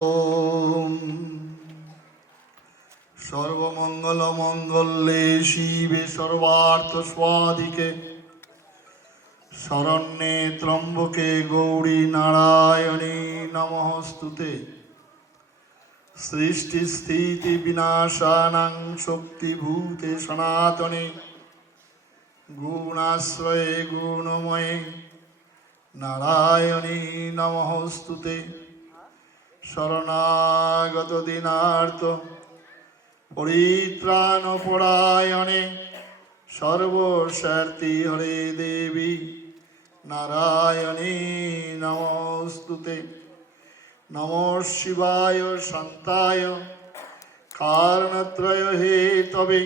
ওম সর্বমঙ্গলমঙ্গলে শিবে সর্বার্থস্বাধিকে শরণ্যে ত্র্যম্বকে গৌরী নারায়ণী নমস্তুতে। সৃষ্টিস্থিতি বিনাশানাং শক্তিভূতে সনাতনে গুণাশ্রয়ে গুণময়ে নারায়ণী নমস্তুতে। শরণাগত দীনার্ত পরিত্রাণপরায়ণে সর্বস্বার্থী হরে দেবী নারায়ণী নমস্তুতে। নমঃ শিবায় শান্তায় কারণত্রয় হেতবে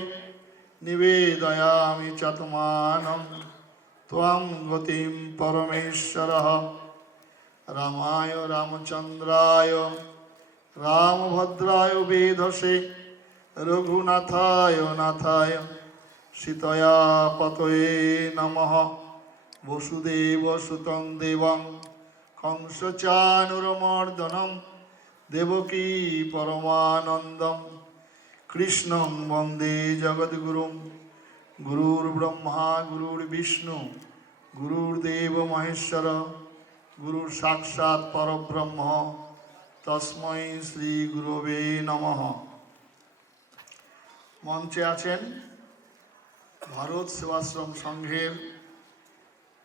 নিবেদয়ামি চাত্মানং ত্বং গতিম পরমেশ্বরঃ। রামায় রামচন্দ্রায় রামভদ্রায় বেধসে রঘুনাথায় নাথায় সীতয়া পতয়ে নমঃ। বসুদেব সুতং দেবং কংসচানুরমর্দনম দেবকী পরমানন্দম কৃষ্ণং বন্দে জগদ্গুরুম। গুরুর্ব্রহ্মা গুরুর্বিষ্ণু গুরুর্দেব মহেশ্বর গুরুর সাক্ষাৎ পরব্রহ্ম তস্मै শ্রী গুরবে নমঃ। মঞ্চে আছেন ভারত সেবাশ্রম সংঘের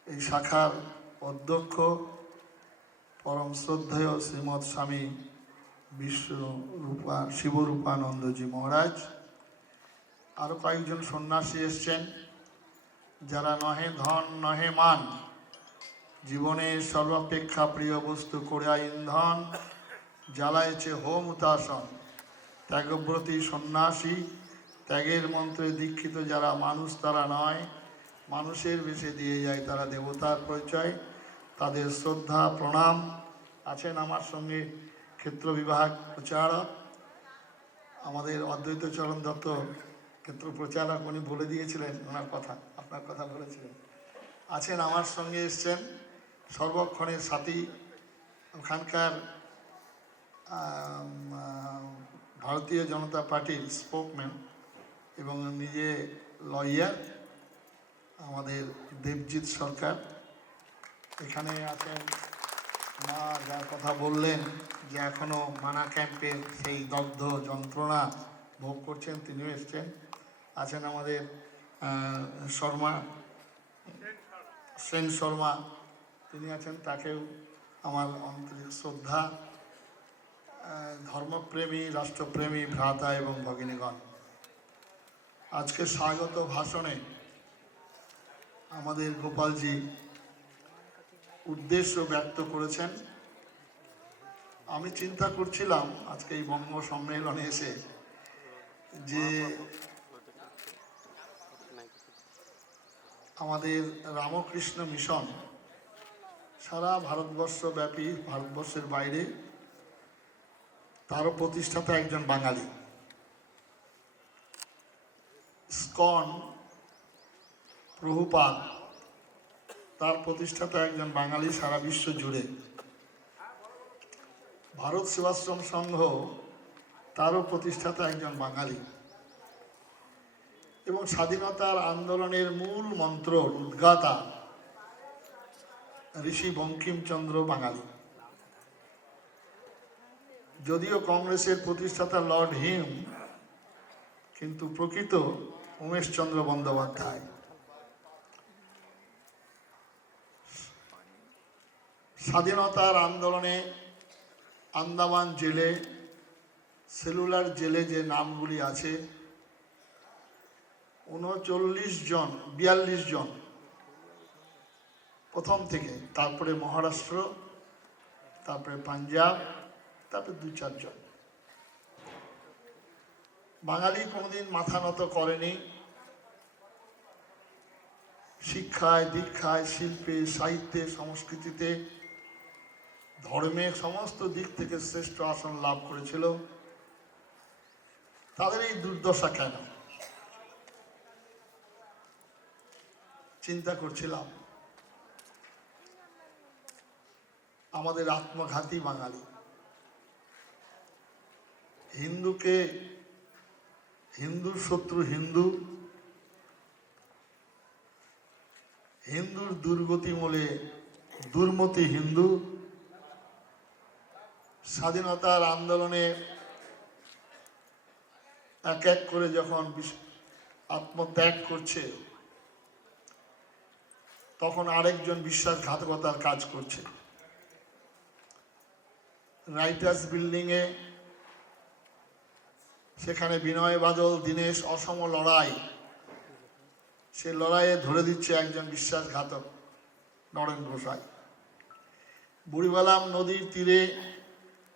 এই শাখার অধ্যক্ষ পরম শ্রদ্ধেয় শ্রীমৎ স্বামী শিবরূপানন্দজি মহারাজ। আরও কয়েকজন সন্ন্যাসী এসছেন যারা নহে ধন নহে মান, জীবনের সর্বাপেক্ষা প্রিয় বস্তু করিয়া ইন্ধন, জ্বালাইছে হোম উতাসন। ত্যাগব্রতী সন্ন্যাসী, ত্যাগের মন্ত্রে দীক্ষিত যারা মানুষ তারা নয়, মানুষের বেশে দিয়ে যায় তারা দেবতার পরিচয়। তাদের শ্রদ্ধা প্রণাম। আছেন আমার সঙ্গে ক্ষেত্র বিভাগ প্রচারক আমাদের অদ্বৈত চরণ দত্ত, ক্ষেত্র প্রচারক, উনি বলে দিয়েছিলেন ওনার কথা, আপনার কথা বলেছিলেন। আছেন আমার সঙ্গে এসছেন সর্বক্ষণের সাথী, ওখানকার ভারতীয় জনতা পার্টির স্পোকম্যান এবং নিজে লয়ার আমাদের দেবজিৎ সরকার। এখানে আছেন মা, যার কথা বললেন যে এখনও মানা ক্যাম্পের সেই দগ্ধ যন্ত্রণা ভোগ করছেন, তিনিও এসছেন। আছেন আমাদের সেন শর্মা, তিনি আছেন, তাকেও আমার আন্তরিক শ্রদ্ধা। ধর্মপ্রেমী রাষ্ট্রপ্রেমী ভ্রাতা এবং ভগিনীগণ, আজকে স্বাগত ভাষণে আমাদের গোপালজি উদ্দেশ্য ব্যক্ত করেছেন। আমি চিন্তা করছিলাম আজকে এই বঙ্গ সম্মেলনে এসে যে আমাদের রামকৃষ্ণ মিশন সারা ভারতবর্ষব্যাপী, ভারতবর্ষের বাইরে, তারও প্রতিষ্ঠাতা একজন বাঙালি। ইসকন প্রভুপাদ, তার প্রতিষ্ঠাতা একজন বাঙালি সারা বিশ্ব জুড়ে। ভারত সেবাশ্রম সংঘ, তারও প্রতিষ্ঠাতা একজন বাঙালি। এবং স্বাধীনতার আন্দোলনের মূল মন্ত্র উদ্গাতা ঋষি বঙ্কিমচন্দ্র বাঙালি। যদিও কংগ্রেসের প্রতিষ্ঠাতা লর্ড হিম, কিন্তু প্রকৃত উমেশচন্দ্র বন্দ্যোপাধ্যায়। স্বাধীনতার আন্দোলনে আন্দামান জেলে, সেলুলার জেলে যে নামগুলি আছে, 42 জন প্রথম থেকে, তারপরে মহারাষ্ট্র, তারপরে পাঞ্জাব, তারপরে 2-4 জন। বাঙালি কোনোদিন মাথা নত করেনি। শিক্ষায়, দীক্ষায়, শিল্পে, সাহিত্যে, সংস্কৃতিতে, ধর্মে সমস্ত দিক থেকে শ্রেষ্ঠ আসন লাভ করেছিল। তাদের এই দুর্দশা কেন? চিন্তা করছিলাম। আমাদের আত্মঘাতী বাঙালি, হিন্দুকে হিন্দুর শত্রু হিন্দু, হিন্দুর দুর্গতি মূলে দুর্মতি হিন্দু। স্বাধীনতার আন্দোলনে এক এক করে যখন আত্মত্যাগ করছে, তখন আরেকজন বিশ্বাসঘাতকতার কাজ করছে। রাইটার্স বিল্ডিংয়ে সেখানে বিনয় বাদল, দীনেশ, অসম লড়াই, সে লড়াইয়ে ধরে দিচ্ছে একজন বিশ্বাসঘাতক, নরেন গোসাই। বুড়িবালাম নদীর তীরে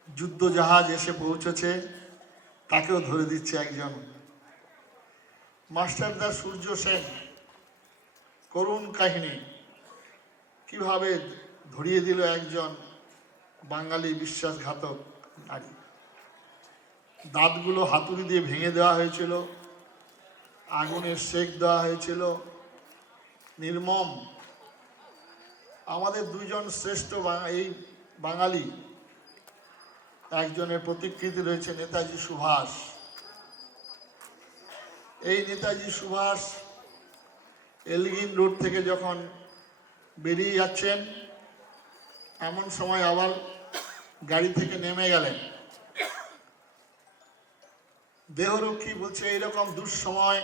যুদ্ধ জাহাজ এসে পৌঁছেছে, তাকেও ধরে দিচ্ছে একজন। মাস্টারদা সূর্য সেন, করুণ কাহিনী, কিভাবে ধরিয়ে দিল একজন বাঙালি বিশ্বাসঘাতক নারী। দাঁতগুলো হাতুড়ি দিয়ে ভেঙে দেওয়া হয়েছিল, আগুনের সেক দেওয়া হয়েছিল, নির্মম। আমাদের দুইজন শ্রেষ্ঠ এই বাঙালি, একজনের প্রতিকৃতি রয়েছে নেতাজি সুভাষ। এই নেতাজি সুভাষ এলগিন রোড থেকে যখন বেরিয়ে যাচ্ছেন, এমন সময় আবার গাড়ি থেকে নেমে গেলেন। দেহরক্ষী বলছে, এইরকম দুঃসময়,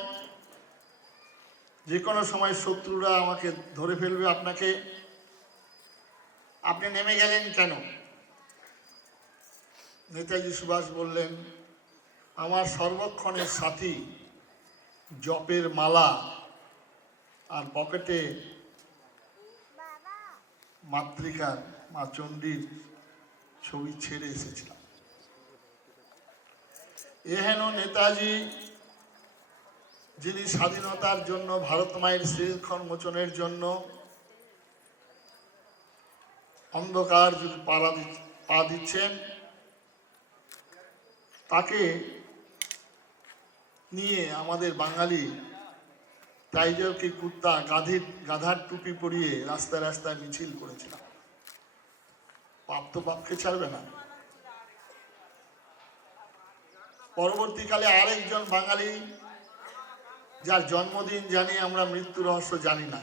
যে কোনো সময় শত্রুরা আমাকে ধরে ফেলবে আপনাকে, আপনি নেমে গেলেন কেন? নেতাজি সুভাষ বললেন, আমার সর্বক্ষণের সাথী জপের মালা আর পকেটে মাতৃকার মা চণ্ডীর ছবি ছেড়ে এসেছিলাম। এহেন নেতাজি, যিনি স্বাধীনতার জন্য, ভারত মায়ের শ্রীক্ষণ মোচনের জন্য অন্ধকার যদি পা দিচ্ছেন, তাকে নিয়ে আমাদের বাঙালি টাইগার কি কুত্তা, গাধার টুপি পরিয়ে রাস্তায় রাস্তায় মিছিল করেছিলাম। পাপ তো পাপকে ছাড়বে না। পরবর্তীকালে আরেকজন বাঙালি, যার জন্মদিন জানি আমরা, মৃত্যু রহস্য জানি না।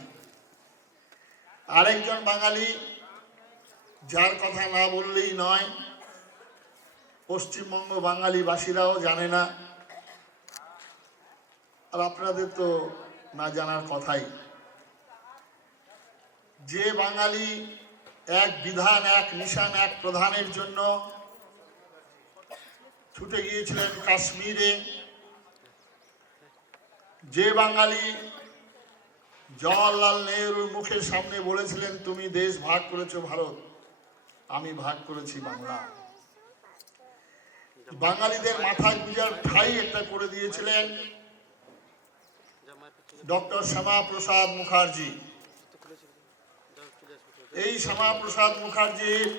আরেকজন বাঙালি, যার কথা না বললেই নয়, পশ্চিমবঙ্গ বাঙালিবাসীরাও জানে না, আর আপনাদের তো না জানার কথাই। যে বাঙালি এক বিধান, এক নিশান, এক প্রধানের জন্য ছুটে গিয়েছিলেন কাশ্মীরে, যে বাঙালি জওয়াহরলাল নেহরুর মুখের সামনে বলেছিলেন, তুমি দেশ ভাগ করেছো ভারত, আমি ভাগ করেছি বাংলা। বাঙালিদের মাথায় গুজার ঠাই একটা করে দিয়েছিলেন ডক্টর শ্যামাপ্রসাদ মুখার্জি। এই শ্যামাপ্রসাদ মুখার্জির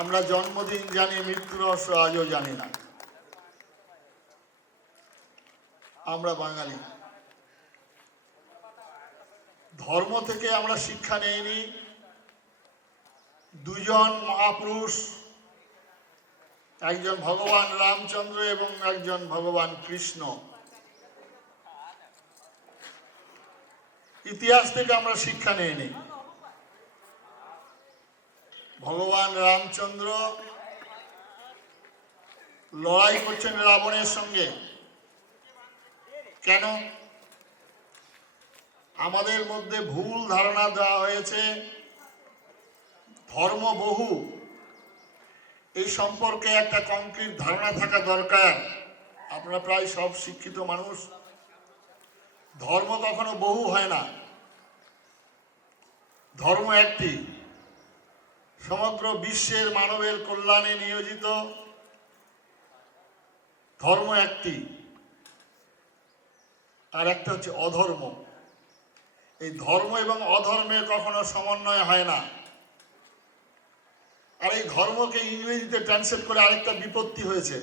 আমরা জন্মদিন জানি, মৃত্যু রহস্য আজও জানি না। আমরা বাঙালি, ধর্ম থেকে আমরা শিক্ষা নেইনি। দুজন মহাপুরুষ, একজন ভগবান রামচন্দ্র এবং একজন ভগবান কৃষ্ণ, ইতিহাস থেকে আমরা শিক্ষা নেইনি। ভগবান রামচন্দ্র লড়াই করছেন রাবণের সঙ্গে। কেন? আমাদের মধ্যে ভুল ধারণা দেওয়া হয়েছে ধর্ম বহু, এই সম্পর্কে একটা কংক্রিট ধারণা থাকা দরকার। আপনারা প্রায় সব শিক্ষিত মানুষ। ধর্ম কখনো বহু হয় না, ধর্ম একটি। সমগ্র বিশ্বের মানবের কল্যাণে নিয়োজিত ধর্ম একটি, আর একটা হচ্ছে অধর্ম। এই ধর্ম এবং অধর্মের কখনো সমন্বয় হয় না। আর এই ধর্মকে ইংরেজিতে ট্রান্সলেট করে আরেকটা বিপত্তি হয়েছে,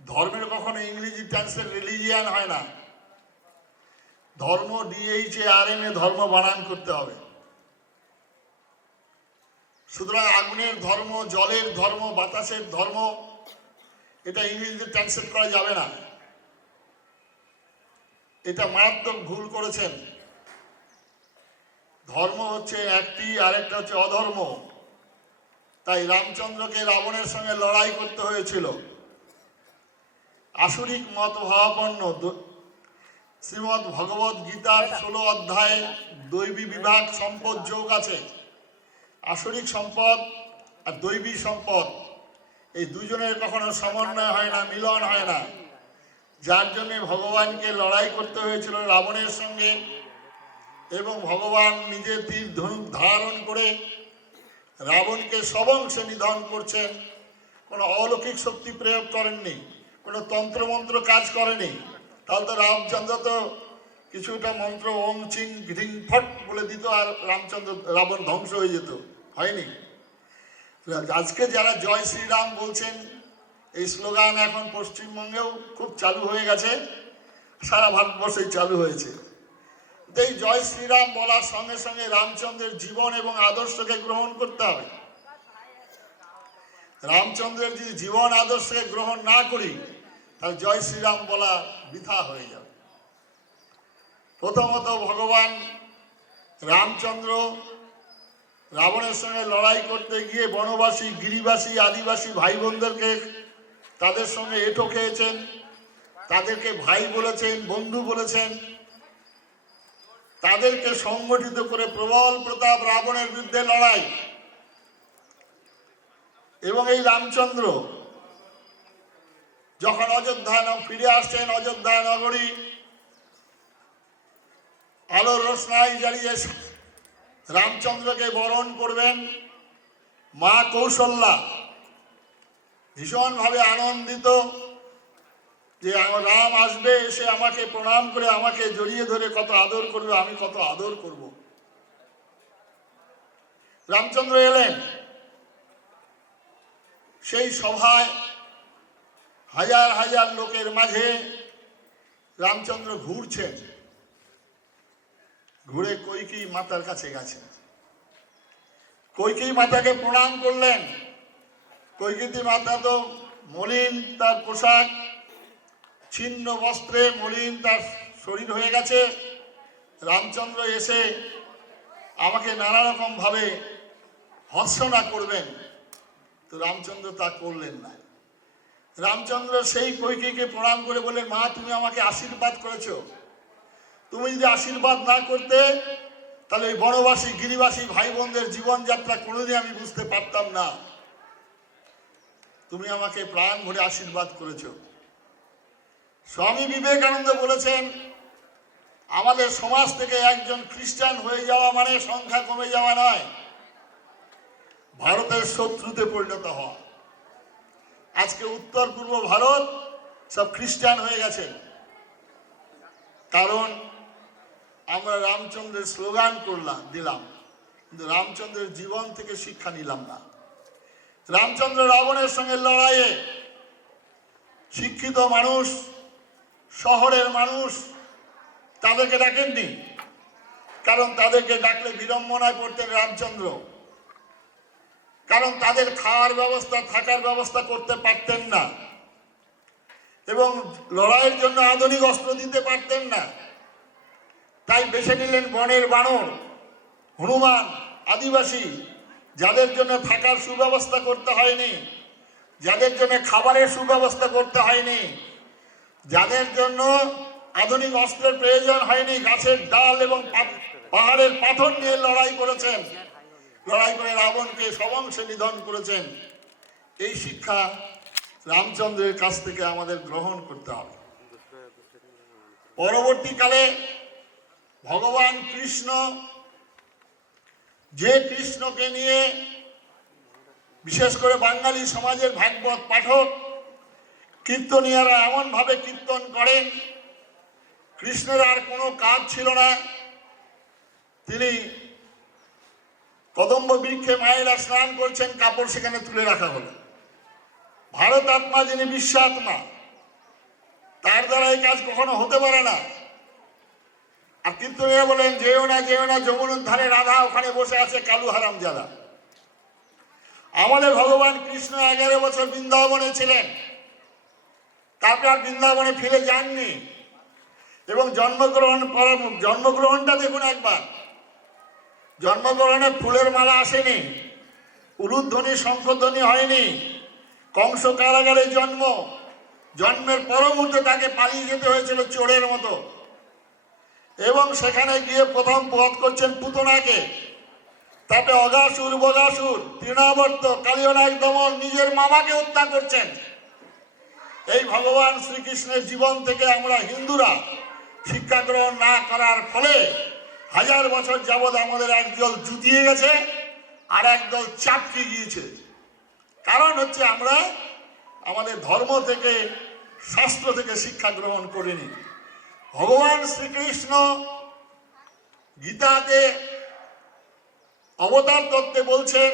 ধর্মের কখনো ইংরেজি ট্রান্সলেট রিলিজিয়ান হয় না। ধর্ম DHARM ধর্ম বানান করতে হবে। সুতরাং আগুনের ধর্ম, জলের ধর্ম, বাতাসের ধর্ম, এটা ইংরেজিতে ট্রান্সলেট করা যাবে না। এটা মারাত্মক ভুল করেছেন। ধর্ম হচ্ছে একটি, আরেকটা হচ্ছে অধর্ম। তাই রামচন্দ্রকে রাবণের সঙ্গে লড়াই করতে হয়েছিল। আসরিক মত ভাবাপন্ন শ্রীমৎ ভগবত গীতার 16 অধ্যায়ে দৈবী বিভাগ সম্পদ যোগ আছে। আসরিক সম্পদ আর দৈবী সম্পদ, এই দুজনের কখনো সমন্বয় হয় না, মিলন হয় না। যার জন্য ভগবানকে লড়াই করতে হয়েছিল রাবণের সঙ্গে, এবং ভগবান নিজের তীর ধনুক ধারণ করে রাবণকে সবংশে নিধন করছেন। কোনো অলৌকিক শক্তি প্রয়োগ করেননি, কোনো তন্ত্রমন্ত্র কাজ করেনি। তাহলে তো রামচন্দ্র তো কিছুটা মন্ত্র ওং চিং ঘিং ফট বলে দিত আর রাবণ ধ্বংস হয়ে যেত। হয়নি। আজকে যারা জয় শ্রীরাম বলছেন, এই স্লোগান এখন পশ্চিমবঙ্গেও খুব চালু হয়ে গেছে, সারা ভারতবর্ষেই চালু হয়েছে। এই জয় শ্রীরাম বলার সঙ্গে সঙ্গে রামচন্দ্রের জীবন এবং আদর্শকে গ্রহণ করতে হবে। রামচন্দ্রের যদি জীবন আদর্শকে গ্রহণ না করি, তাহলে জয় শ্রীরাম বলা বৃথা হয়ে যাবে। প্রথমত ভগবান রামচন্দ্র রাবণের সঙ্গে লড়াই করতে গিয়ে বনবাসী, গিরিবাসী, আদিবাসী ভাই বোনদেরকে তাদের সঙ্গে এঁটো খেয়েছেন, তাদেরকে ভাই বলেছেন, বন্ধু বলেছেন। তাদেরকে সংগঠিত করে প্রবল প্রতাপ রাবণের বিরুদ্ধে লড়াই। এবং এই রামচন্দ্র যখন অযোধ্যা ফিরে আসছেন, অযোধ্যা নগরী আলোর রোশনাই জ্বালিয়ে রামচন্দ্রকে বরণ করবেন, মা কৌশল্যা ভীষণভাবে আনন্দিত যে রাম আসবে, এসে আমাকে প্রণাম করে আমাকে জড়িয়ে ধরে কত আদর করবে, আমি কত আদর করব। রামচন্দ্র এলেন। সেই সভায় হাজার হাজার লোকের মাঝে রামচন্দ্র ঘুরছেন। ঘুরে কইকেয়ী মাতার কাছে গেছেন। কইকেয়ী মাতাকে প্রণাম করলেন। কইকেয়ী মাতা তো মলিন, তার পোশাক ছিন্ন বস্ত্রে মলিন, তার শরীর হয়ে গেছে। রামচন্দ্র এসে আমাকে নানা রকম ভাবে ভর্ৎসনা করবেন, তো রামচন্দ্র তা করলেন না। রামচন্দ্র সেই কইকেয়ীকে প্রণাম করে বললেন, মা তুমি আমাকে আশীর্বাদ করেছ, তুমি যদি আশীর্বাদ না করতে তাহলে এই বনবাসী, গিরিবাসী ভাই বোনদের জীবনযাত্রা কোনোদিন আমি বুঝতে পারতাম না। তুমি আমাকে প্রাণ ভরে আশীর্বাদ করেছ। স্বামী বিবেকানন্দ বলেছেন, আমাদের সমাজ থেকে একজন খ্রিস্টান হয়ে যাওয়া মানে সংখ্যা কমে যাওয়া নয়, ভারতের শত্রুতে পরিণত হওয়া। আজকে উত্তর পূর্ব ভারত সব খ্রিস্টান হয়ে গেছে, কারণ আমরা রামচন্দ্রের স্লোগান দিলাম, কিন্তু রামচন্দ্রের জীবন থেকে শিক্ষা নিলাম না। রামচন্দ্র রাবণের সঙ্গে লড়াইয়ে শিক্ষিত মানুষ, শহরের মানুষ তাদেরকে ডাকেননি, কারণ তাদেরকে ডাকলে বিড়ম্বনায় পড়তেন রামচন্দ্র। কারণ তাদের খাওয়ার ব্যবস্থা, থাকার ব্যবস্থা করতে পারতেন না, এবং লড়াইয়ের জন্য আধুনিক অস্ত্র দিতে পারতেন না। তাই বেছে নিলেন বনের বানর, হনুমান, আদিবাসী, যাদের জন্য থাকার সুব্যবস্থা করতে হয়নি, যাদের জন্য খাবারের সুব্যবস্থা করতে হয়নি, যাদের জন্য আধুনিক অস্ত্রের প্রয়োজন হয়নি। গাছের ডাল এবং পাহাড়ের পাথর নিয়ে লড়াই করেছেন, লড়াই করে রাবণকে সবংশে নিধন করেছেন। এই শিক্ষা রামচন্দ্রের কাছ থেকে আমাদের গ্রহণ করতে হবে। পরবর্তীকালে ভগবান কৃষ্ণ, যে কৃষ্ণকে নিয়ে বিশেষ করে বাঙালি সমাজের ভাগবত পাঠক, কীর্তনীয়রা এমনভাবে কীর্তন করেন, কৃষ্ণের আর কোনো কাজ ছিল না। তিনি কদম্ব বৃক্ষে মায়েরা স্নান করছেন, কাপড় সেখানে তুলে রাখা হলো। ভারত আত্মা যিনি বিশ্বাত্মা, তার দ্বারা এই কাজ কখনো হতে পারে না। আর কীর্তনীরা বলেন, যেও না যেও না, যমুনার ধারে রাধা ওখানে বসে আছে, কালু হারাম জাদা। আমাদের ভগবান কৃষ্ণ 11 বছর বৃন্দাবনে ছিলেন, তারপর আর বৃন্দাবনে ফিরে যাননি। এবং জন্মগ্রহণটা দেখুন একবার, জন্মগ্রহণে ফুলের মালা আসেনি, উলুধ্বনি শঙ্খধ্বনি হয়নি, কংস কারাগারে জন্মের পর মুহূর্তে তাকে পালিয়ে যেতে হয়েছিল চোরের মতো। এবং সেখানে গিয়ে প্রথম বধ করছেন পুতনাকে, তাতে অগাসুর বগাসুর তৃণাবর্ত কালিয়নাগ দমন নিজের মামাকে হত্যা করছেন। এই ভগবান শ্রীকৃষ্ণের জীবন থেকে আমরা হিন্দুরা শিক্ষা গ্রহণ না করার ফলে 1000 বছর যাবৎ আমাদের একদল জুতিয়ে গেছে আর একদল চাপকে গিয়েছে। কারণ হচ্ছে আমরা আমাদের ধর্ম থেকে, শাস্ত্র থেকে শিক্ষা গ্রহণ করিনি। ভগবান শ্রীকৃষ্ণ গীতাতে অবতার তত্ত্বে বলছেন,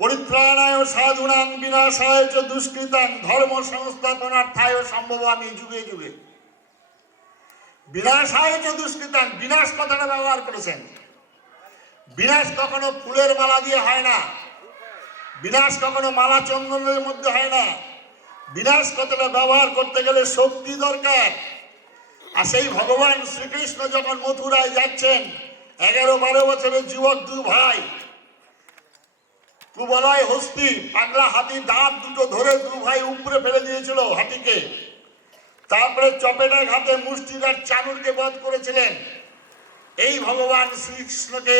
পরিত্রাণায় সাধুনাং বিনাশায় চ দুষ্কৃতাং ধর্ম সংস্থাপনার্থায় সম্ভবামি যুগে যুগে। বিনাশায় চ দুষ্কৃতাং, বিনাশ কথাটা ব্যবহার করেছেন। বিনাশ কখনো ফুলের মালা দিয়ে হয় না, বিনাশ কখনো মালা চন্দনের মধ্যে হয় না। বিনাশ কথাটা ব্যবহার করতে গেলে শক্তি দরকার। আর সেই ভগবান শ্রীকৃষ্ণ যখন মথুরায় যাচ্ছেন, 11-12 বছরের যুবক দু ভাই, কুবলয় হস্তি পাগলা হাতি দাঁত দুটো ধরে দু ভাই উপরে ফেলে দিয়েছিল হাতিকে। তারপরে চপেটা ঘাতে মুষ্টিদার চানুরকে বধ করেছিলেন। এই ভগবান শ্রীকৃষ্ণকে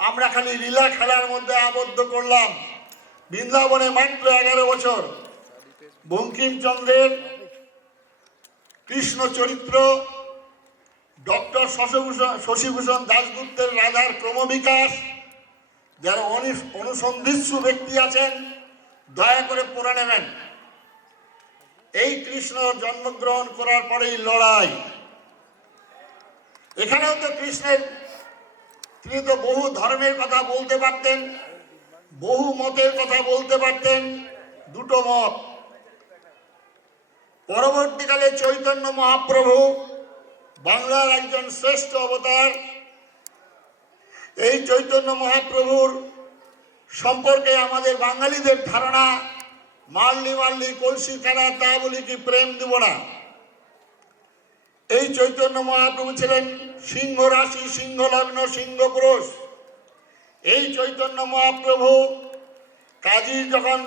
আমরা খালি লীলা খেলার মধ্যে আবদ্ধ করলাম। বৃন্দাবনে মাত্র 11 বছর। বঙ্কিমচন্দ্রের কৃষ্ণ চরিত্র, ডক্টর শশীভূষণ দাশগুপ্তের রাধার ক্রমবিকাশ, যারা অনুসন্ধিৎসু ব্যক্তি আছেন দয়া করে পড়ে নেবেন। এই কৃষ্ণ জন্মগ্রহণ করার পরেই লড়াই। এখানেও তো কৃষ্ণের, তিনি তো বহু ধর্মের কথা বলতে পারতেন, বহু মতের কথা বলতে পারতেন, দুটো মত। পরবর্তীকালে চৈতন্য মহাপ্রভু বাংলার একজন শ্রেষ্ঠ অবতার। এই চৈতন্য মহাপ্রভুর সম্পর্কে আমাদের বাঙালিদের ধারণা, মারলি মারলি কলসি খানা, তা বলি কি প্রেম দেব না। এই চৈতন্য মহাপ্রভু ছিলেন সিংহ রাশি, সিংহ লগ্ন, সিংহ পুরুষ। এই চৈতন্য মহাপ্রভু কাজী যখন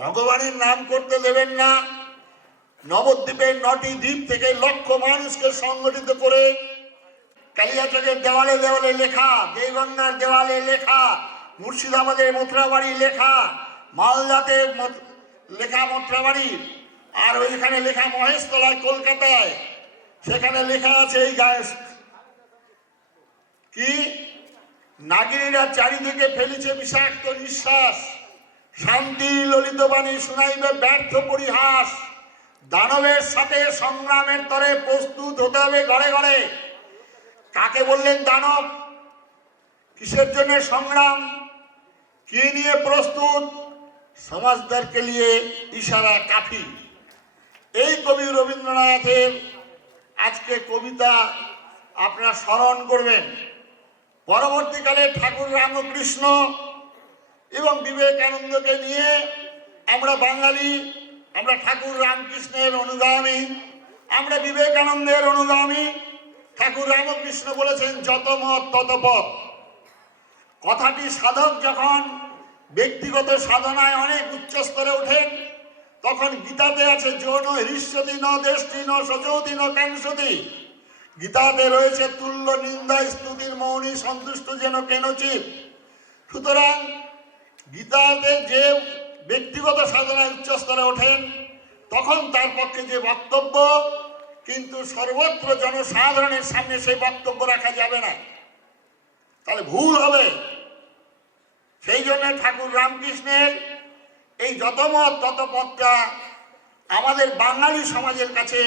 ভগবানের নাম করতে দেবেন না, নবদ্বীপের 9টি দ্বীপ থেকে লক্ষ মানুষকে সংগঠিত করে কালিয়াচকের দেওয়ালে দেওয়ালে লেখা, দেওগঙ্গার দেওয়ালে লেখা, মুর্শিদাবাদের মথুরাবাড়ি লেখা, মালদাতে লেখা মথুরাবাড়ি, আর ওইখানে লেখা মহেশতলায় কলকাতায়, সেখানে লেখা আছে এই গায়ে কি, নাগিনীরা চারিদিকে ফেলিছে বিষাক্ত নিঃশ্বাস, শান্তি ললিত বাণী শুনাইবে ব্যর্থ পরিহাস, দানবের সাথে সংগ্রামের তরে প্রস্তুত হতে হবে ঘরে ঘরে। কাকে বললেন দানব? কিসের জন্য সংগ্রাম? কি নিয়ে প্রস্তুত? সমাজদারকে নিয়ে ইশারা কাফি। এই কবি রবীন্দ্রনাথের আজকে কবিতা আপনারা স্মরণ করবেন। পরবর্তীকালে ঠাকুর রামকৃষ্ণ এবং বিবেকানন্দকে নিয়ে আমরা বাঙালি, আমরা ঠাকুর রামকৃষ্ণের অনুগামী, আমরা বিবেকানন্দের অনুগামী। ঠাকুর রামকৃষ্ণ বলেছেন যত মত তত পথ। কথাটি সাধক যখন ব্যক্তিগত সাধনায় অনেক উচ্চ স্তরে ওঠেন, তখন গীতাতে আছে যৌন হৃষ্যতি ন দেষ্টি ন সচৌতি ন কাংসতি। গীতাতে রয়েছে তুল্য নিন্দা স্তুতির মৌনী সন্তুষ্ট যেন কেনচিত। সুতরাং গীতাতে যে ব্যক্তিগত সাধনায় উচ্চ স্তরে ওঠেন, তখন তার পক্ষে যে বক্তব্য, কিন্তু সর্বত্র জনসাধারণের সামনে সেই বক্তব্য রাখা যাবে না, তাহলে ভুল হবে। সেই জন্য ঠাকুর রামকৃষ্ণের এই যত মত তত পথটা আমাদের বাঙালি সমাজের কাছে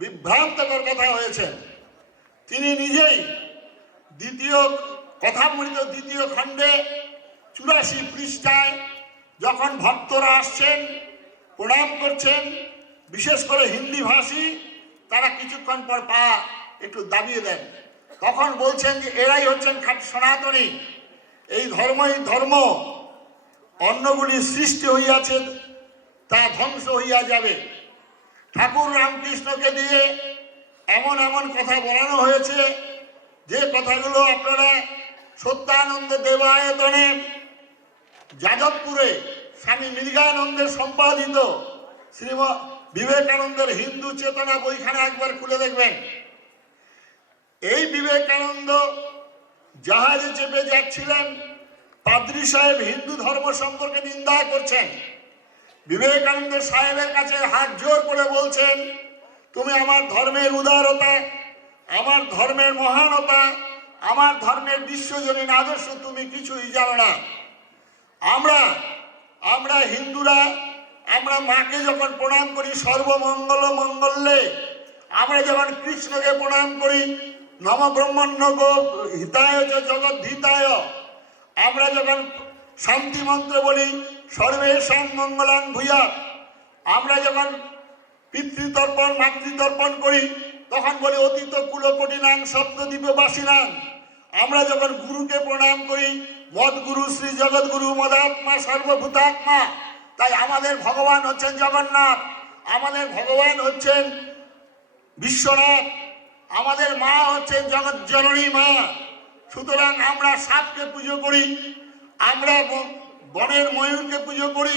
বিভ্রান্তকর কথা হয়েছে। তিনি নিজেই দ্বিতীয় কথামৃত 2য় খণ্ডে 84 পৃষ্ঠায় যখন ভক্তরা আসছেন, প্রণাম করছেন, বিশেষ করে হিন্দি ভাষী, তারা কিছুক্ষণ পর পা একটু দাবিয়ে দেন, তখন বলছেন যে এরাই হচ্ছেন সনাতনী, এই ধর্মই ধর্ম, অন্যগুলি সৃষ্টি হইয়াছে তা ধ্বংস হইয়া যাবে। ঠাকুর রামকৃষ্ণকে দিয়ে এমন এমন কথা বলানো হয়েছে যে কথাগুলো আপনারা সত্যানন্দ দেবায়তনে যাদবপুরে স্বামী মৃগানন্দের সম্পাদিত শ্রীমৎ বিবেকানন্দের হিন্দু চেতনা বইখানা একবার খুলে দেখবেন। এই বিবেকানন্দ জাহাজে চেপে যাচ্ছিলেন, পাদ্রী সাহেব হিন্দু ধর্ম সম্পর্কে নিন্দা করছেন। বিবেকানন্দ সাহেবের কাছে হাত জোর করে বলছেন, তুমি আমার ধর্মের উদারতা, আমার ধর্মের মহানতা, আমার ধর্মের বিশ্বজনীন আদর্শ তুমি কিছুই জানো না। আমরা হিন্দুরা আমরা মাকে যখন প্রণাম করি সর্বমঙ্গল মঙ্গলে, আমরা যখন কৃষ্ণকে প্রণাম করি নম ব্রহ্মণ্য গো হিতায় চ জগদ্ধিতায়, আমরা যখন শান্তি মন্ত্র বলি সর্বেষাং মঙ্গলাং ভূয়াৎ, আমরা যখন পিতৃতর্পণ মাতৃতর্পণ করি তখন বলি অতীত কুলকটিনাং সপ্তদ্বীপবাসিনাং, আমরা যখন গুরুকে প্রণাম করি মদ গুরু শ্রী জগৎগুরু মদাত্মা সর্বভূতাত্মা। তাই আমাদের ভগবান হচ্ছেন জগন্নাথ, আমাদের ভগবান হচ্ছেন বিশ্বনাথ, আমাদের মা হচ্ছেন জগৎ জননী মা। সুতরাং আমরা সাপকে পুজো করি, আমরা বনের ময়ূরকে পুজো করি,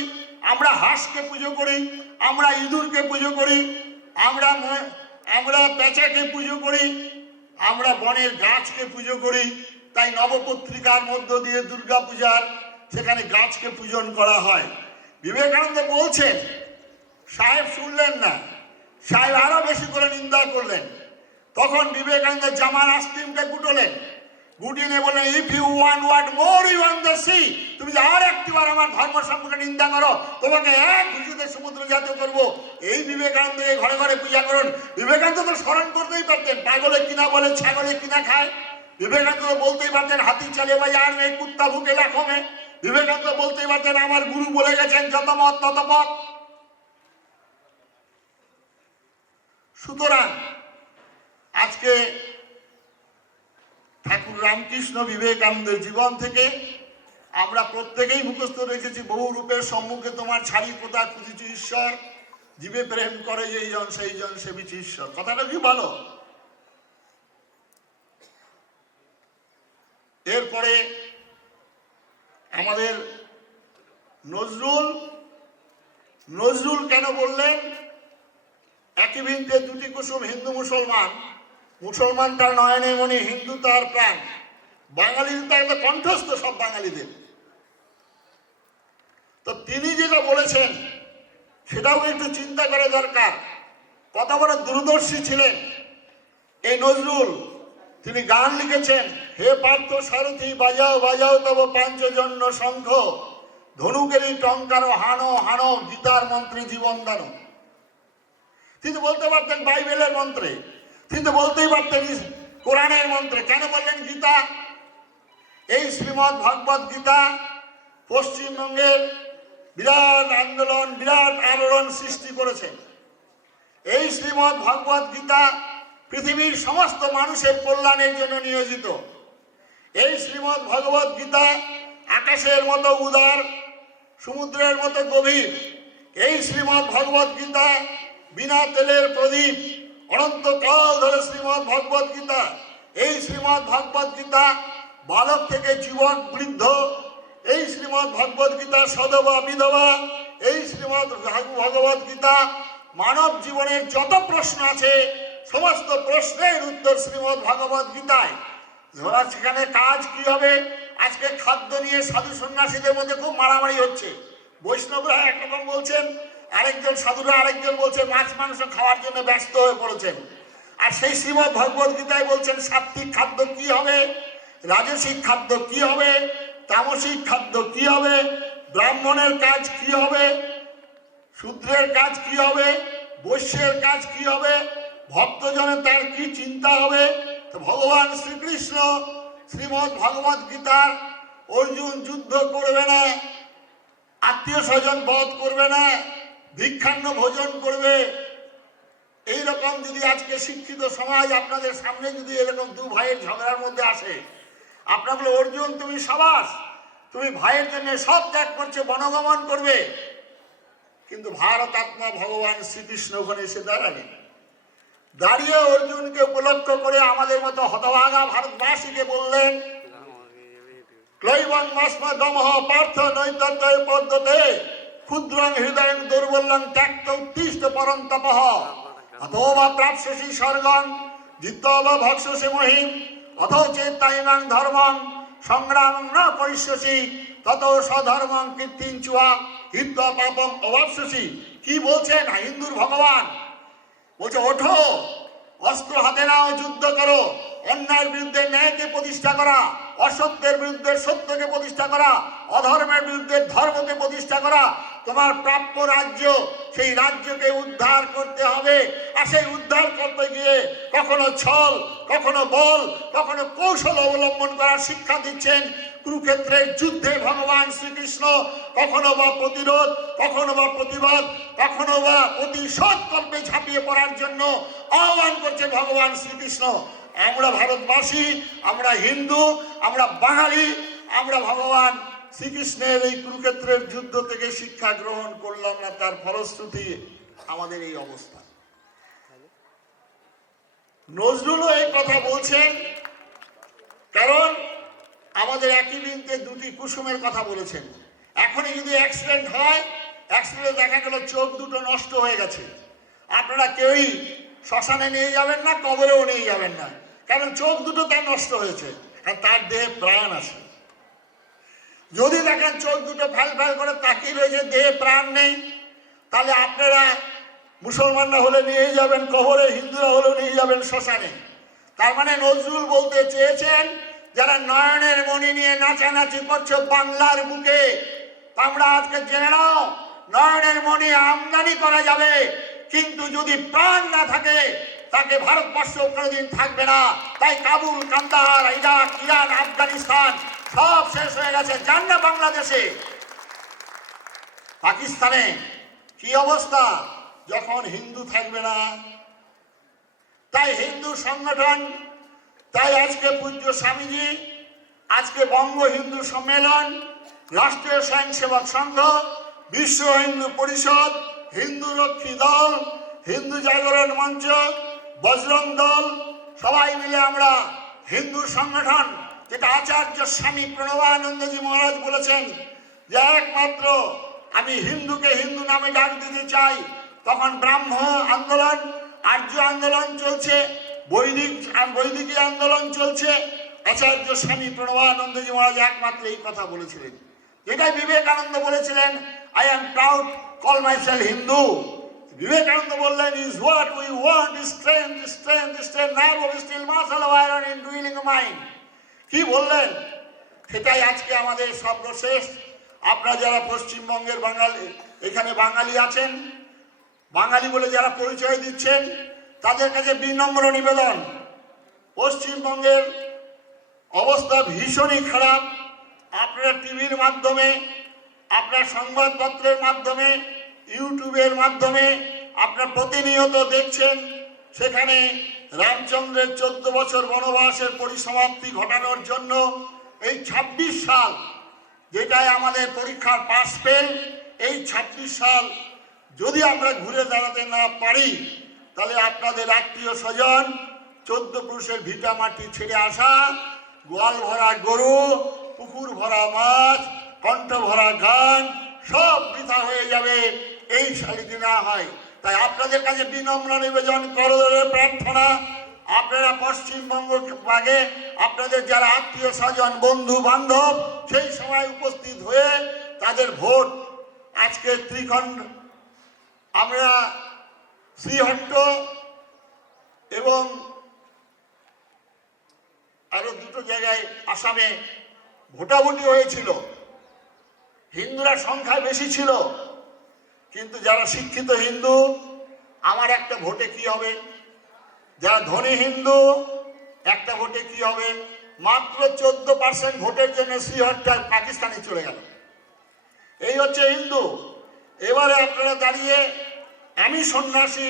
আমরা হাঁসকে পুজো করি, আমরা ইঁদুরকে পুজো করি, আমরা পেঁচাকে পুজো করি, আমরা বনের গাছকে পুজো করি। তাই নবপত্রিকার মধ্য দিয়ে দুর্গা পূজার সেখানে গাছকে পূজন করা হয়। বিবেকানন্দ বলছেন, সাহেব শুনলেন না, সাহেব আরো বেশি করে নিন্দা করলেন। তখন বিবেকানন্দ জামার আস্তিমটা গুটলেন, গুটিয়ে নিয়ে বললেন, if you want what more you want the sea, তুমি যে আর একটিবার আমার ধর্ম সম্পর্কে নিন্দা করো তোমাকে এক ঘুষিতে সমুদ্র জাতীয় করবো। এই বিবেকানন্দকে ঘরে ঘরে পূজা করুন। বিবেকানন্দ তো স্মরণ করতেই পারতেন, পাগলে কিনা বলে ছাগলে কিনা খায়। বিবেকানন্দ বলতেই পারতেন হাতি চালিয়ে বাজার মেয়ে কুত্তা ভুকে লাখমে। বিবেকানন্দ বলতেই পারতেন আমার গুরু বলে গেছেন যত মত তত পথ। সুতরাং আজকে ঠাকুর রামকৃষ্ণ বিবেকানন্দের জীবন থেকে আমরা প্রত্যেকেই মুখস্থ রেখেছি, বহু রূপের সম্মুখে তোমার ছাড়ি পোতা খুঁজিছি ঈশ্বর, জীবে প্রেম করে এই জন সেই জন সেবিছি ঈশ্বর। কথাটা কি ভালো? এরপরে আমাদের নজরুল কেন বললেন একই বৃন্তে দুটি কুসুম হিন্দু মুসলমান, মুসলমান তার নয়নে মণি, হিন্দু তার প্রাণ। বাঙালিদের তো একটা কণ্ঠস্থ সব বাঙালিদের। তো তিনি যেটা বলেছেন সেটাও একটু চিন্তা করা দরকার। কত বড় দূরদর্শী ছিলেন এই নজরুল। তিনি গান লিখেছেন, হে পার্থ সারথি বাজাও বাজাও তব পাঞ্চজন্য শঙ্খ, ধনুকেরই টঙ্কারো হানো হানো, গীতার মন্ত্রে জীবন দানো। তিনি বলতে পারতেন বাইবেলের মন্ত্রে, তিনি বলতেই পারতেন কোরআনের মন্ত্রে। কেন বললেন গীতা? এই শ্রীমৎ ভগবত গীতা পশ্চিমবঙ্গের বিরাট আন্দোলন, বিরাট আলোড়ন সৃষ্টি করেছে। এই শ্রীমৎ ভগবত গীতা পৃথিবীর সমস্ত মানুষের কল্যাণের জন্য নিয়োজিত। এই শ্রীমৎ ভগবত গীতা আকাশের মতো উদার, সমুদ্রের মতো গভীর। এই শ্রীমৎ ভগবত গীতা বিনা তেলের প্রদীপ, অনন্তকাল ধরে শ্রীমৎ ভগবত গীতা। এই শ্রীমৎ ভগবত গীতা বালক থেকে যুবক বৃদ্ধ, এই শ্রীমৎ ভগবত গীতা সদবা বিধবা, এই শ্রীমৎ ভগবত গীতা মানব জীবনের যত প্রশ্ন আছে সমস্ত প্রশ্নের উত্তর শ্রীমৎ ভগবত গীতায়। ধরা সেখানে কাজ কি হবে? আজকে খাদ্য নিয়ে সাধু সন্ন্যাসীদের মধ্যে খুব মারামারি হচ্ছে। বৈষ্ণবরা একরকম বলছেন, আরেকজন সাধুরা আরেকজন বলছেন মাছ মাংস খাওয়ার জন্য ব্যস্ত হয়ে পড়েছেন। আর সেই শ্রীমৎ ভগবত গীতায় বলছেন সাত্বিক খাদ্য কি হবে, রাজসিক খাদ্য কি হবে, তামসিক খাদ্য কি হবে, ব্রাহ্মণের কাজ কি হবে, শূদ্রের কাজ কি হবে, বৈশ্যের কাজ কি হবে, ভক্তজনের তার কি চিন্তা হবে। তো ভগবান শ্রীকৃষ্ণ শ্রীমৎ ভগবত গীতার অর্জুন যুদ্ধ করবে না, আত্মীয় স্বজন বধ করবে না, ভিক্ষান্ন ভোজন করবে। এইরকম যদি আজকে শিক্ষিত সমাজ আপনাদের সামনে যদি এরকম দু ভাইয়ের ঝগড়ার মধ্যে আসে, আপনার বলে অর্জুন তুমি সাবাস, তুমি ভাইয়ের জন্য সব ত্যাগ করছে, বনগমন করবে। কিন্তু ভারত আত্মা ভগবান শ্রীকৃষ্ণ ওখানে এসে দাঁড়ালেন। দাঁড়িয়ে অর্জুনকে উপলক্ষ করে আমাদের মতো হতভাগা ভারতবাসীকে বললেন, ক্লৈবং মস্ম দমঃ পার্থ নৈতত্তয় পদ্মতে ক্ষুদ্রং হৃদয়ং দুর্বলং ত্যক্ত উত্তিষ্ঠ পরন্তপঃ অথো বা প্রাপ্স্যসি স্বর্গং জিত্বা বা ভক্ষসি মহিম অথো চেত্তাইমাং ধর্মং সংগ্রামং ন করিষ্যসি তত স্বধর্মং কীর্তিঞ্চুয়া হিত্বা পাপং অবাপ্স্যসি। কি বলছেন হিন্দুর ভগবান? বলছে ওঠো, অস্ত্র হাতে নাও, যুদ্ধ করো, অন্যায়ের বিরুদ্ধে ন্যায়কে প্রতিষ্ঠা করা, অসত্যের বিরুদ্ধে সত্যকে প্রতিষ্ঠা করা, অধর্মের বিরুদ্ধে ধর্মকে প্রতিষ্ঠা করা। তোমার প্রাপ্য রাজ্য, সেই রাজ্যকে উদ্ধার করতে হবে। আর সেই উদ্ধার করতে গিয়ে কখনো ছল, কখনো বল, কখনো কৌশল অবলম্বন করার শিক্ষা দিচ্ছেন কুরুক্ষেত্রের যুদ্ধে ভগবান শ্রীকৃষ্ণ। কখনো বা প্রতিরোধ, কখনো বা প্রতিবাদ, কখনো বা প্রতিশোধ কল্পে ঝাঁপিয়ে পড়ার জন্য আহ্বান করছে ভগবান শ্রীকৃষ্ণ। আমরা ভারতবাসী, আমরা হিন্দু, আমরা বাঙালি, আমরা ভগবান শ্রীকৃষ্ণের এই কুরুক্ষেত্রের যুদ্ধ থেকে শিক্ষা গ্রহণ করলাম না, তার ফলশ্রুতি আমাদের এই অবস্থা। নজরুলও এই কথা বলছেন, কারণ আমাদের একই বৃন্তে দুটি কুসুমের কথা বলেছেন। এখনই যদি অ্যাক্সিডেন্ট হয়, অ্যাক্সিডেন্টে দেখা গেল চোখ দুটো নষ্ট হয়ে গেছে, আপনারা কেউই শ্মশানে নিয়ে যাবেন না, কবরেও নিয়ে যাবেন না, কারণ চোখ দুটো তার নষ্ট হয়েছে, আর তার দেহে প্রাণ আছে। যদি দেখেন চোখ দুটো ফ্যাল ফ্যাল করে তাকিয়ে রয়েছে, দেহে প্রাণ নেই, তাহলে আপনারা মুসলমানরা হলে নিয়ে যাবেন কবরে, হিন্দুরা হলেও নিয়ে যাবেন শ্মশানে। তার মানে নজরুল বলতে চেয়েছেন, যারা নয়নের মণি নিয়ে নাচানাচি করছো বাংলার বুকে, আমরা আজকে জেনে নাও, নয়নের মণি আমদানি করা যাবে, কিন্তু যদি প্রাণ না থাকে তাকে ভারতবর্ষ কোনোদিন থাকবে না। তাই কাবুল, কান্দাহার, ইরাক, ইরান, আফগানিস্তান সব শেষ হয়ে গেছে। যান না বাংলাদেশে, পাকিস্তানে কি অবস্থা যখন হিন্দু থাকবে না। তাই হিন্দু সংগঠন, তাই আজকে পূজ্য স্বামীজি, আজকে বঙ্গ হিন্দু সম্মেলন, রাষ্ট্রীয় স্বয়ংসেবক সংঘ, বিশ্ব হিন্দু পরিষদ, হিন্দু রক্ষী দল, হিন্দু জাগরণ মঞ্চ, বজরং দল, সবাই মিলে আমরা হিন্দু সংগঠন, যেটা আচার্য স্বামী প্রণবানন্দজি মহারাজ বলেছেন যে একমাত্র আমি হিন্দুকে হিন্দু নামে ডাক দিতে চাই। তখন ব্রাহ্ম আন্দোলন, আর্য আন্দোলন চলছে, বৈদিকী আন্দোলন চলছে। আচার্য স্বামী প্রণবানন্দজি মহারাজ একমাত্র এই কথা বলেছিলেন, যেটাই বিবেকানন্দ বলেছিলেন, I am proud call myself Hindu. Vivekananda বললেন, is what we want is strength, strength, strength, nerve steel muscle of iron in dwelling mind. কি বললেন সেটাই আজকে আমাদের সর্বশেষ। আপনারা যারা পশ্চিমবঙ্গের বাঙালি, এখানে বাঙালি আছেন, বাঙালি বলে যারা পরিচয় দিচ্ছেন, তাদের কাছে বিনম্র নিবেদন, পশ্চিমবঙ্গের অবস্থা ভীষণই খারাপ। আপনারা টিভির মাধ্যমে, আপনার সংবাদপত্রের মাধ্যমে, ইউটিউবের মাধ্যমে আপনারা প্রতিনিয়ত দেখছেন, সেখানে রামচন্দ্রের 14 বছর বনবাসের পরিসমাপ্তি ঘটানোর জন্য এই 26 সাল, যেটাই আমাদের পরীক্ষার পাস ফেল, এই 26 সাল যদি আমরা ঘুরে দাঁড়াতে না পারি, তাহলে আপনাদের আত্মীয় স্বজন, 14 পুরুষের ভিটা মাটি ছেড়ে আসা, গোয়াল ভরা গরু, পুকুর ভরা মাছ, কণ্ঠ ভরা গান সব বৃথা হয়ে যাবে এই শালিতে না হয়। তাই আপনাদের কাছে বিনম্র নিবেদন, করজোড়ে প্রার্থনা, আপনারা পশ্চিমবঙ্গ ভাগে আপনাদের যারা আত্মীয় স্বজন, বন্ধু বান্ধব সেই সময় উপস্থিত হয়ে তাদের ভোট আজকে ত্রিখণ্ড, আমরা শ্রীহট্ট এবং আরো 2টো জায়গায় আসামে ভোটাভুটি হয়েছিল। হিন্দুরা সংখ্যায় বেশি ছিল, কিন্তু যারা শিক্ষিত হিন্দু, আমার একটা ভোটে কি হবে, যারা ধনী হিন্দু একটা ভোটে কি হবে, মাত্র 14% ভোটের জন্য শ্রীহট্টার পাকিস্তানে চলে গেল। এই হচ্ছে হিন্দু। এবারে আপনারা দাঁড়িয়ে, আমি সন্ন্যাসী,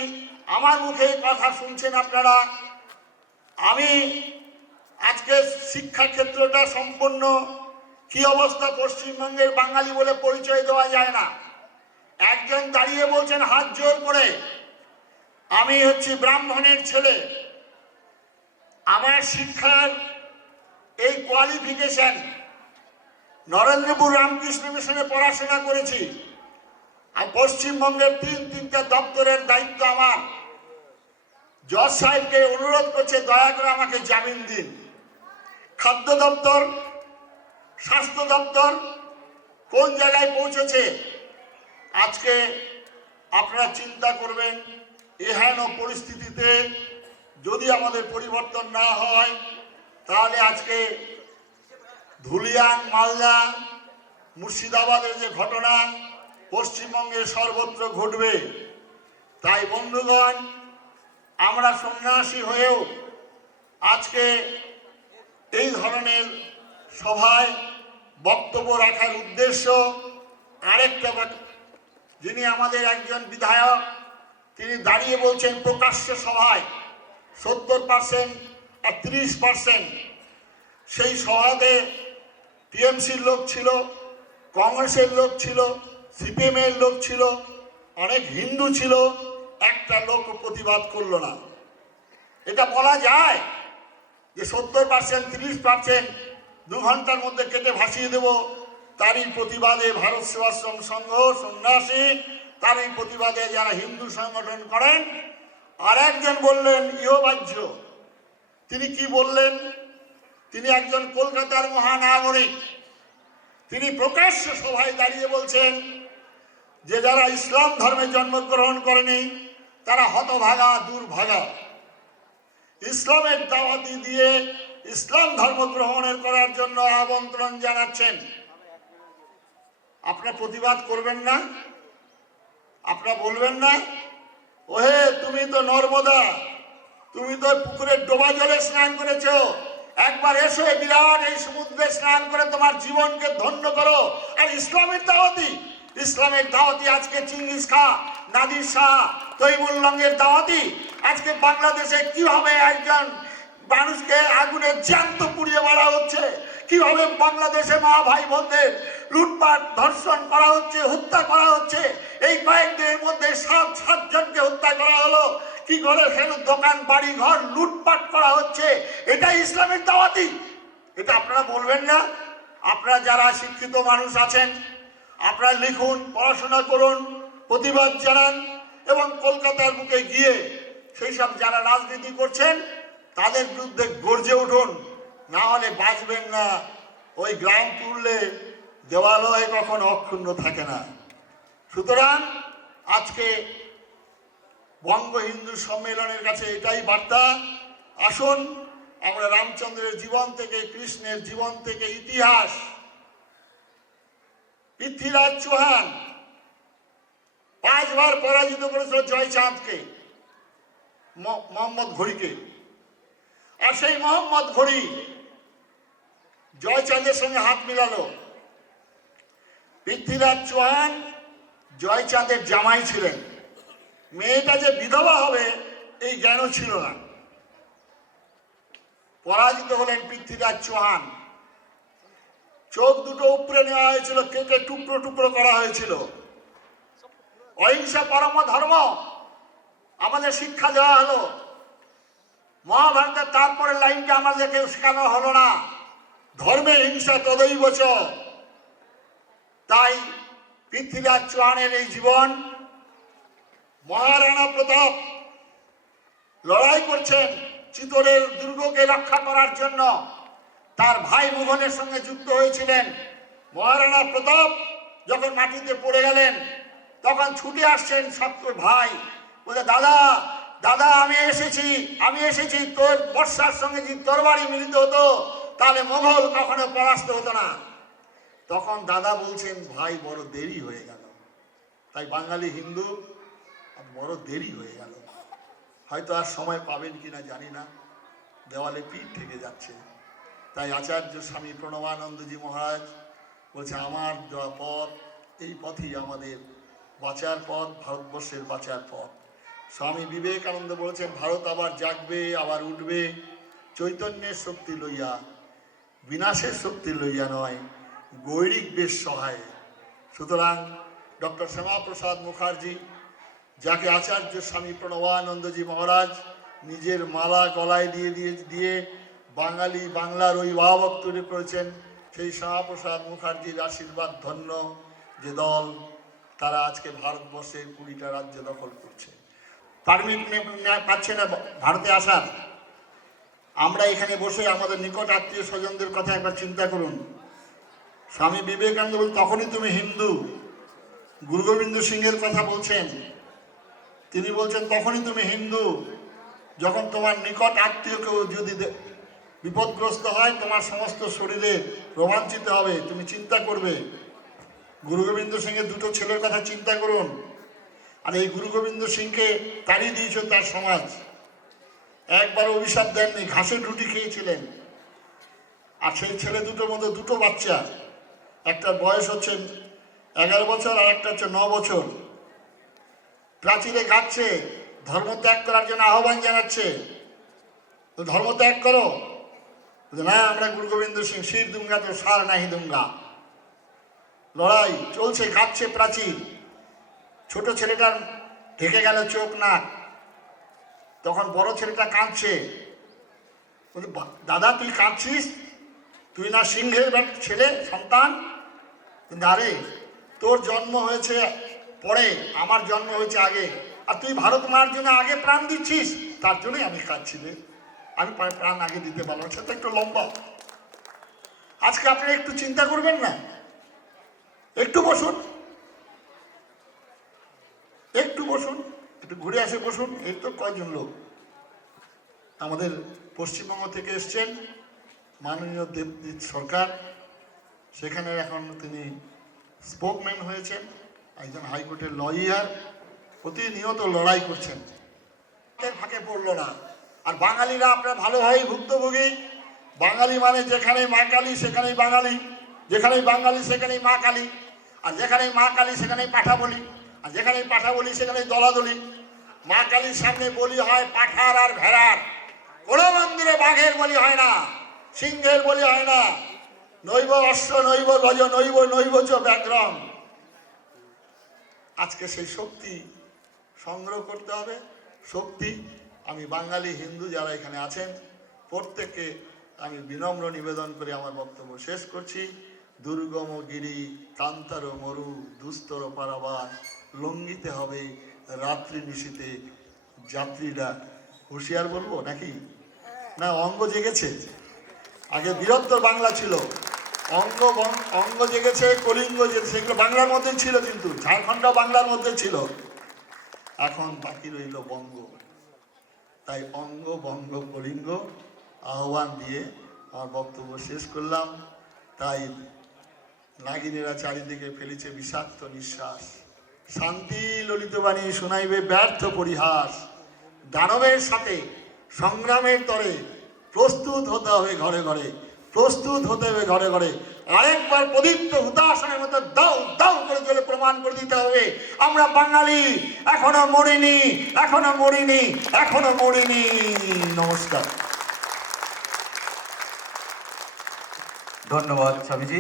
আমার মুখে কথা শুনছেন আপনারা, আমি আজকে শিক্ষা ক্ষেত্রটা সম্পূর্ণ কি অবস্থা, পশ্চিমবঙ্গের বাঙালি বলে পরিচয় দেওয়া যায় না। একজন দাঁড়িয়ে বলছেন হাত জোর করে, আমি হচ্ছি ব্রাহ্মণের ছেলে, আমার শিক্ষার এই কোয়ালিফিকেশন, নরেন্দ্রপুর রামকৃষ্ণ মিশনে পড়াশোনা করেছি, আর পশ্চিমবঙ্গের তিনটা দপ্তরের দায়িত্ব আমার। জজ সাহেবকে অনুরোধ করছে দয়া করে আমাকে জামিন দিন। খাদ্য দপ্তর, স্বাস্থ্য দপ্তর কোন জায়গায় পৌঁছেছে আজকে আপনারা চিন্তা করবেন। এহেন পরিস্থিতিতে যদি আমাদের পরিবর্তন না হয় তাহলে আজকে ধুলিয়ান, মালদা, মুর্শিদাবাদের যে ঘটনা পশ্চিমবঙ্গের সর্বত্র ঘটবে। তাই বন্ধুগণ, আমরা সন্ন্যাসী হয়েও আজকে এই ধরনের সভায় বক্তব্য রাখার উদ্দেশ্য আরেকটা, যিনি আমাদের একজন বিধায়ক, তিনি দাঁড়িয়ে বলছেন প্রকাশ্য সভায় 70% আর 30%। সেই সভাতে টিএমসির লোক ছিল, কংগ্রেসের লোক ছিল, সিপিএমের লোক ছিল, অনেক হিন্দু ছিল, একটা লোক প্রতিবাদ করলো না। এটা বলা যায় যে 70% 30% 2 ঘন্টার মধ্যে কেটে ভাসিয়ে দেব? তারই প্রতিবাদে ভারত সেবাশ্রম সংঘ, সন্ন্যাসী, তারই প্রতিবাদে যারা হিন্দু সংগঠন করেন। আর একজন বললেন ইহবাহ্য। তিনি কি বললেন? তিনি একজন কলকাতার মহানাগরিক, তিনি প্রকাশ্য সভায় দাঁড়িয়ে বলছেন যে যারা ইসলাম ধর্মে জন্মগ্রহণ করেনি তারা হতভাগা, দুর্ভাগা। ইসলামের দাওয়াতি দিয়ে ইসলাম ধর্ম গ্রহণের করার জন্য আমন্ত্রণ জানাচ্ছেন। আপনারা প্রতিবাদ করবেন না? আপনারা বলবেন না ওহে তুমি তো নর্মদা, তুমি তো পুকুরের ডোবা জলে স্নান করেছো, একবার এসে বিরাট এই সমুদ্রে স্নান করে তোমার জীবনকে ধন্য করো। আর ইসলামের দাওয়াতি আজকে চিঙ্গিস খা, নাদির শাহ, তৈমুল্লঙ্গের দাওয়াতি আজকে বাংলাদেশে কিভাবে একজন মানুষকে আগুনে জ্যান্ত পুড়িয়ে মারা হচ্ছে, কিভাবে বাংলাদেশে মা ভাই বোনদের লুটপাট, ধর্ষণ করা হচ্ছে, হত্যা করা হচ্ছে। এই কয়েকদিনের মধ্যে 7 জনকে হত্যা করা হলো, কি করে দোকান, বাড়ি ঘর লুটপাট করা হচ্ছে। এটাই ইসলামের দাওয়াতি? এটা আপনারা বলবেন না? আপনারা যারা শিক্ষিত মানুষ আছেন, আপনারা লিখুন, পড়াশোনা করুন, প্রতিবাদ জানান এবং কলকাতার বুকে গিয়ে সেই সব যারা রাজনীতি করছেন তাদের বিরুদ্ধে গর্জে উঠুন, না হলে বাঁচবেন না। ওই গ্রাম পুড়লে দেওয়ালয় কখনো অক্ষুণ্ণ থাকে না। সুতরাং আজকে বঙ্গ হিন্দু সম্মেলনের কাছে এটাই বার্তা, আসুন আমরা রামচন্দ্রের জীবন থেকে, কৃষ্ণের জীবন থেকে ইতিহাস, পৃথ্বীরাজ চৌহান 5 বার পরাজিত করেছিল জয়চাঁদকে, মোহাম্মদ ঘড়িকে। আর সেই মোহাম্মদ ঘড়ি জয়চাঁদের সঙ্গে হাত মিলালো। পৃথ্বীরাজ চৌহান জয়চাঁদের জামাই ছিলেন, মেয়েটা যে বিধবা হবে এই জ্ঞানও ছিল না। পরাজিত হলেন পৃথ্বীরাজ চৌহান। চোখ দুটো উপরে নেওয়া হয়েছিল, কেটে টুকরো টুকরো করা হয়েছিল। অহিংসা পরম ধর্ম আমাদের শিক্ষা দেওয়া হলো। মহাভারতের তারপরের লাইনটা আমাদেরকে শেখানো হলো না, ধর্মে হিংসা তদৈব চ। তাই পৃথ্বীরাজ চৌহানের এই জীবন, মহারাণা প্রতাপ লড়াই করছেন চিতোরের দুর্গকে রক্ষা করার জন্য, তার ভাই মুঘলের সঙ্গে যুক্ত হয়েছিলেন। মহারাণা প্রতাপ যখন মাটিতে পড়ে গেলেন তখন ছুটে আসছেন শত্রু ভাই, বলে দাদা দাদা আমি এসেছি, তোর বর্ষার সঙ্গে যদি তরবারি মিলিত হতো তাহলে মোঘল কখনো পরাস্ত হতো না। তখন দাদা বলছেন ভাই বড় দেরি হয়ে গেল। তাই বাঙালি হিন্দু বড় দেরি হয়ে গেল, হয়তো আর সময় পাবেন কিনা জানি না, দেওয়ালে পিঠ থেকে যাচ্ছে। তাই আচার্য স্বামী প্রণবানন্দজি মহারাজ বলছে আমার দেওয়া পথ, এই পথই আমাদের বাঁচার পথ, ভারতবর্ষের বাঁচার পথ। স্বামী বিবেকানন্দ বলেছেন ভারত আবার জাগবে, আবার উঠবে, চৈতন্যের শক্তি লইয়া, বিনাশের শক্তি লইয়া নয়, গৈরিক বেশ সহায়। সুতরাং ডক্টর শ্যামাপ্রসাদ মুখার্জি, যাকে আচার্য স্বামী প্রণবানন্দজি মহারাজ নিজের মালা গলায় দিয়ে বাংলার অভিভাবক তৈরি করেছেন, সেই শ্যামাপ্রসাদ মুখার্জির আশীর্বাদ ধন্য যে দল, তারা আজকে ভারতবর্ষের 20টা রাজ্য দখল করছে। পারমিট পাচ্ছে না ভারতে আসার। আমরা এখানে বসে আমাদের নিকট আত্মীয় স্বজনদের কথা একবার চিন্তা করুন। স্বামী বিবেকানন্দ বলছেন তখনই তুমি হিন্দু। গুরু গোবিন্দ সিংহের কথা বলছেন, তিনি বলছেন তখনই তুমি হিন্দু যখন তোমার নিকট আত্মীয় কেউ যদি বিপদগ্রস্ত হয়, তোমার সমস্ত শরীরে রোমাঞ্চিত হবে, তুমি চিন্তা করবে। গুরু গোবিন্দ সিংহের 2টো ছেলের কথা চিন্তা করুন। আর এই গুরু গোবিন্দ সিংকে তাড়িয়ে দিয়েছে তার সমাজ। একবার অভিশাপ দেননি, ঘাসের রুটি খেয়েছিলেন। আর সেই ছেলে 2টোর মধ্যে 2টো বাচ্চা, একটা বয়স হচ্ছে 11 বছর আর একটা হচ্ছে 9 বছর। প্রাচীরে গাচ্ছে, ধর্ম ত্যাগ করার জন্য আহ্বান জানাচ্ছে, ধর্ম ত্যাগ করো। না, আমরা গুরু গোবিন্দ সিং, শির দুঙ্গা তো সার নাহি দুঙ্গা। লড়াই চলছে, কাঁদছে প্রাচীর। ছোট ছেলেটার ঢেকে গেল চোখ নাক, তখন বড় ছেলেটা কাঁদছে। দাদা তুই কাঁদছিস? তুই না সিংহের ছেলে সন্তান? আরে তোর জন্ম হয়েছে পরে, আমার জন্ম হয়েছে আগে, আর তুই ভারত মার জন্য আগে প্রাণ দিচ্ছিস, তার জন্যই আমি কাঁদছি রে। আমি প্রাণ আগে দিতে পারলাম, সেটা একটু লম্বা। আজকে আপনারা একটু চিন্তা করবেন না? একটু বসুন, একটু বসুন, একটু ঘুরে আসে বসুন। এই তো কয়জন লোক আমাদের পশ্চিমবঙ্গ থেকে এসছেন, মাননীয় দেবজিৎ সরকার, সেখানে এখন তিনি স্পোকম্যান হয়েছেন, একজন হাইকোর্টের লয়ার, প্রতিনিয়ত লড়াই করছেন, ফাঁকে পড়লো না। আর বাঙালিরা আপনারা ভালোভাবেই ভুক্তভোগী। বাঙালি মানে যেখানেই মা কালী সেখানেই বাঙালি, যেখানেই বাঙালি সেখানেই মা কালী, আর যেখানেই মা কালী সেখানেই পাঠা বলি, আর যেখানেই পাঠা বলি সেখানেই দলাদলি। মা কালীর সামনে বলি হয় পাঠার আর ভেড়ার, কোনো মন্দিরে বাঘের বলি হয় না, সিংহের বলি হয় না। নৈব অশ্ব নৈব গজ নৈব চ ব্যাঘ্রং। আজকে সেই শক্তি সংগ্রহ করতে হবে। শক্তি আমি বাঙালি হিন্দু যারা এখানে আছেন প্রত্যেককে আমি বিনম্র নিবেদন করে আমার বক্তব্য শেষ করছি। দুর্গম গিরি কান্তার মরু দুস্তর পারাবার, লঙ্ঘিতে হবে রাত্রি নিশীতে যাত্রীরা। হুঁশিয়ার বলবো নাকি? না, অঙ্গ জেগেছে। আগে বৃহত্তর বাংলা ছিল, অঙ্গ জেগেছে, কলিঙ্গ জেগেছে, সেগুলো বাংলার মধ্যে ছিল, কিন্তু ঝাড়খণ্ড বাংলার মধ্যে ছিল। এখন বাকি রইল বঙ্গ। তাই অঙ্গ বঙ্গ কলিঙ্গ আহ্বান দিয়ে আমার বক্তব্য শেষ করলাম। তাই নাগিনীরা চারিদিকে ফেলেছে বিষাক্ত নিঃশ্বাস, শান্তি ললিতবাণী শোনাইবে ব্যর্থ পরিহাস। দানবের সাথে সংগ্রামের তরে প্রস্তুত হতে হবে ঘরে ঘরে, প্রস্তুত হতে হবে ঘরে ঘরে। আরেকবার প্রদীপ্ত হুতাশনের মতো দাও দাও করে চলে প্রমাণ করে দিতে হবে আমরা বাঙালি, এখনো মরিনি, এখনো মরিনি, এখনো মরিনি। নমস্কার। ধন্যবাদ স্বামীজি।